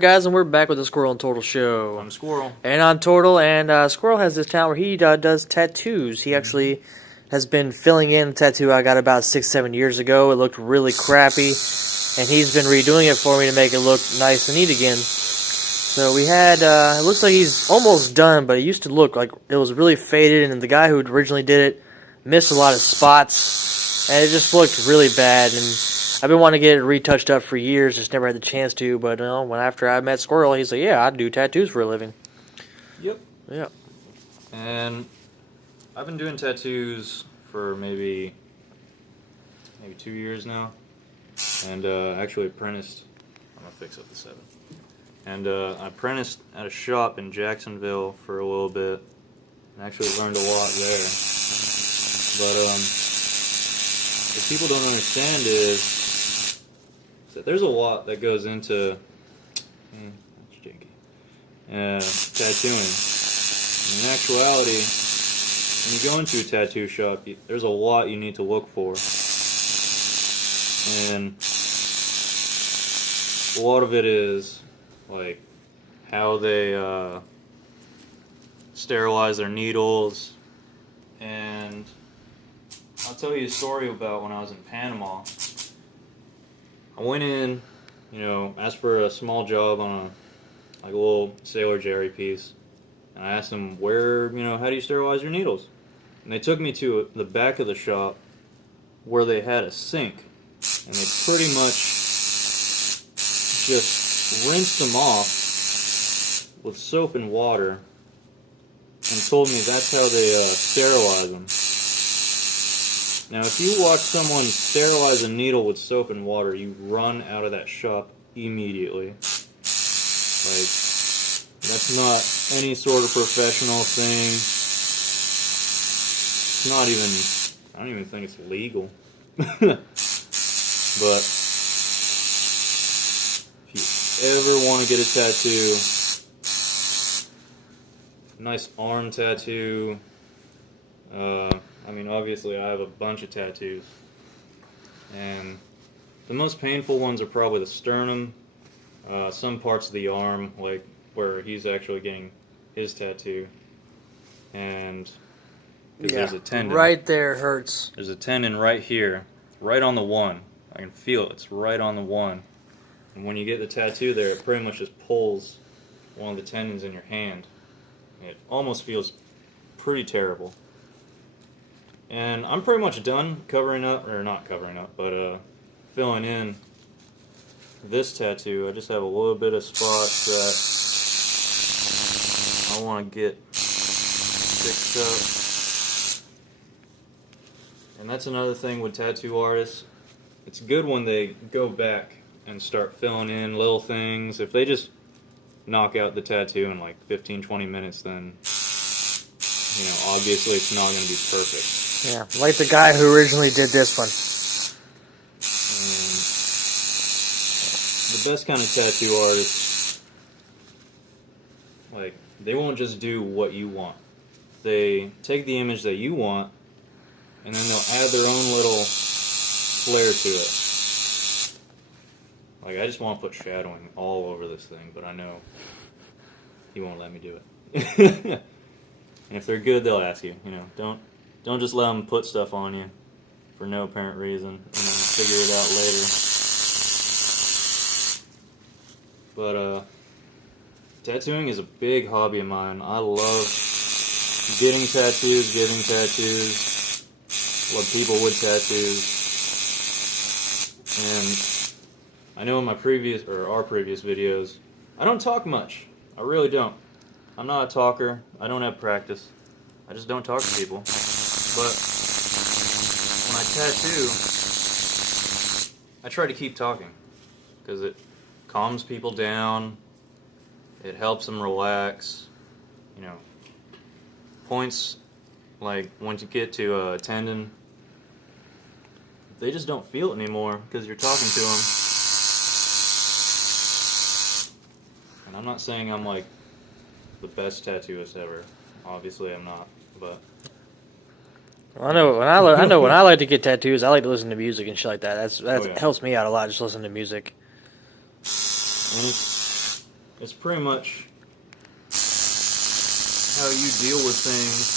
Guys, and we're back with the Squirrel and Turtle show. I'm Squirrel. And I'm Turtle, and Squirrel has this talent where he does tattoos. He actually has been filling in a tattoo I got about 6-7 years ago. It looked really crappy, and he's been redoing it for me to make it look nice and neat again. So we had, it looks like he's almost done, but it used to look like it was really faded, and the guy who originally did it missed a lot of spots, and it just looked really bad. And I've been wanting to get it retouched up for years, just never had the chance to. But when after I met Squirrel, he's like, "Yeah, I do tattoos for a living." Yep. Yeah. And I've been doing tattoos for maybe 2 years now, and actually apprenticed. I'm gonna fix up the 7. And I apprenticed at a shop in Jacksonville for a little bit, and actually learned a lot there. But what people don't understand is that there's a lot that goes into that's janky, tattooing. In actuality, when you go into a tattoo shop, there's a lot you need to look for, and a lot of it is like how they sterilize their needles. And I'll tell you a story about when I was in Panama. I went in, asked for a small job on a little Sailor Jerry piece, and I asked them how do you sterilize your needles? And they took me to the back of the shop where they had a sink, and they pretty much just rinsed them off with soap and water, and told me that's how they sterilize them. Now, if you watch someone sterilize a needle with soap and water, you run out of that shop immediately. Like, that's not any sort of professional thing. It's not even, I don't even think it's legal. But if you ever want to get a tattoo, a nice arm tattoo, obviously I have a bunch of tattoos, and the most painful ones are probably the sternum, some parts of the arm, like where he's actually getting his tattoo, and there's a tendon. Right there hurts. There's a tendon right here, right on the one. I can feel it. It's right on the one. And when you get the tattoo there, it pretty much just pulls one of the tendons in your hand. It almost feels pretty terrible. And I'm pretty much done covering up, or not covering up, but filling in this tattoo. I just have a little bit of spots that I want to get fixed up. And that's another thing with tattoo artists. It's good when they go back and start filling in little things. If they just knock out the tattoo in like 15-20 minutes, then obviously it's not going to be perfect. Yeah, like the guy who originally did this one. The best kind of tattoo artists, like, they won't just do what you want. They take the image that you want, and then they'll add their own little flair to it. Like, I just want to put shadowing all over this thing, but I know he won't let me do it. And if they're good, they'll ask you, don't just let them put stuff on you for no apparent reason and then figure it out later. But tattooing is a big hobby of mine. I love getting tattoos, giving tattoos, love people with tattoos. And I know in our previous videos, I don't talk much. I really don't. I'm not a talker. I don't have practice. I just don't talk to people. But when I tattoo, I try to keep talking because it calms people down. It helps them relax. Points like once you get to a tendon, they just don't feel it anymore because you're talking to them. And I'm not saying I'm like the best tattooist ever. Obviously, I'm not, but I know when I like to get tattoos, I like to listen to music and shit like that. That helps me out a lot. Just listen to music. And It's pretty much how you deal with things.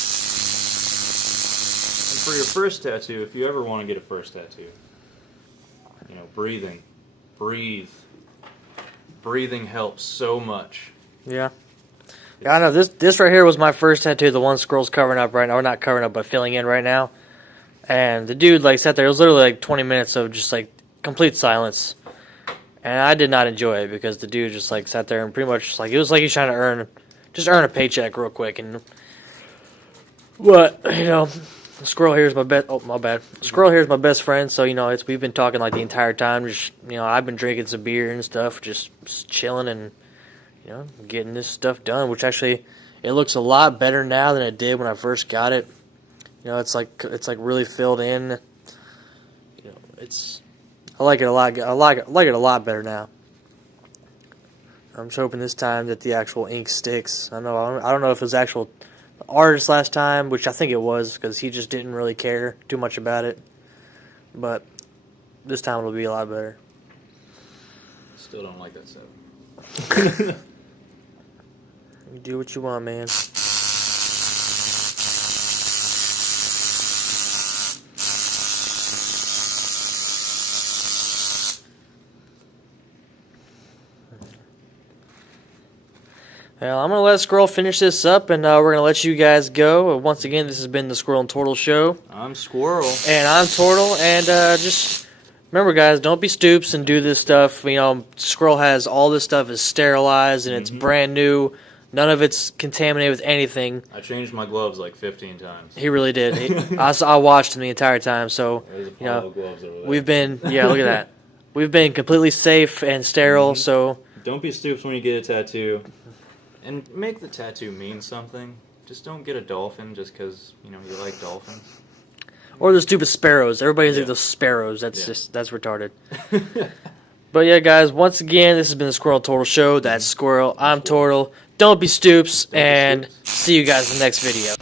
And for your first tattoo, if you ever want to get a first tattoo, you know, breathing. Breathe. Breathing helps so much. Yeah. Yeah, I know. This right here was my first tattoo, the one Squirrel's covering up right now. Or not covering up, but filling in right now. And the dude, like, sat there. It was literally, like, 20 minutes of just, like, complete silence. And I did not enjoy it because the dude just, like, sat there and pretty much, like, it was like he's trying to earn a paycheck real quick. And but, you know, Squirrel here is my best. Oh, my bad. Squirrel here is my best friend. So, you know, we've been talking, like, the entire time. Just, you know, I've been drinking some beer and stuff, just chilling and, you know, getting this stuff done, which actually, it looks a lot better now than it did when I first got it. You know, it's like really filled in. You know, I like it a lot. I like it a lot better now. I'm just hoping this time that the actual ink sticks. I don't know if it was actual artist last time, which I think it was because he just didn't really care too much about it. But this time it'll be a lot better. Still don't like that seven. You do what you want, man. Well, I'm going to let Squirrel finish this up, and we're going to let you guys go. Once again, this has been the Squirrel and Turtle Show. I'm Squirrel. And I'm Turtle, and just remember, guys, don't be stoops and do this stuff. You know, Squirrel has all this stuff is sterilized, and it's brand new. None of it's contaminated with anything. I changed my gloves like 15 times. He really did. I watched him the entire time, so, you know, gloves over there. We've been, yeah, look at that. We've been completely safe and sterile, so. Don't be stoops when you get a tattoo. And make the tattoo mean something. Just don't get a dolphin just because, you know, you like dolphins. Or the stupid sparrows. Everybody's like those sparrows. That's retarded. But yeah, guys, once again, this has been the Squirrel and Turtle Show. That's Squirrel. I'm Turtle. Don't be stoops, and see you guys in the next video.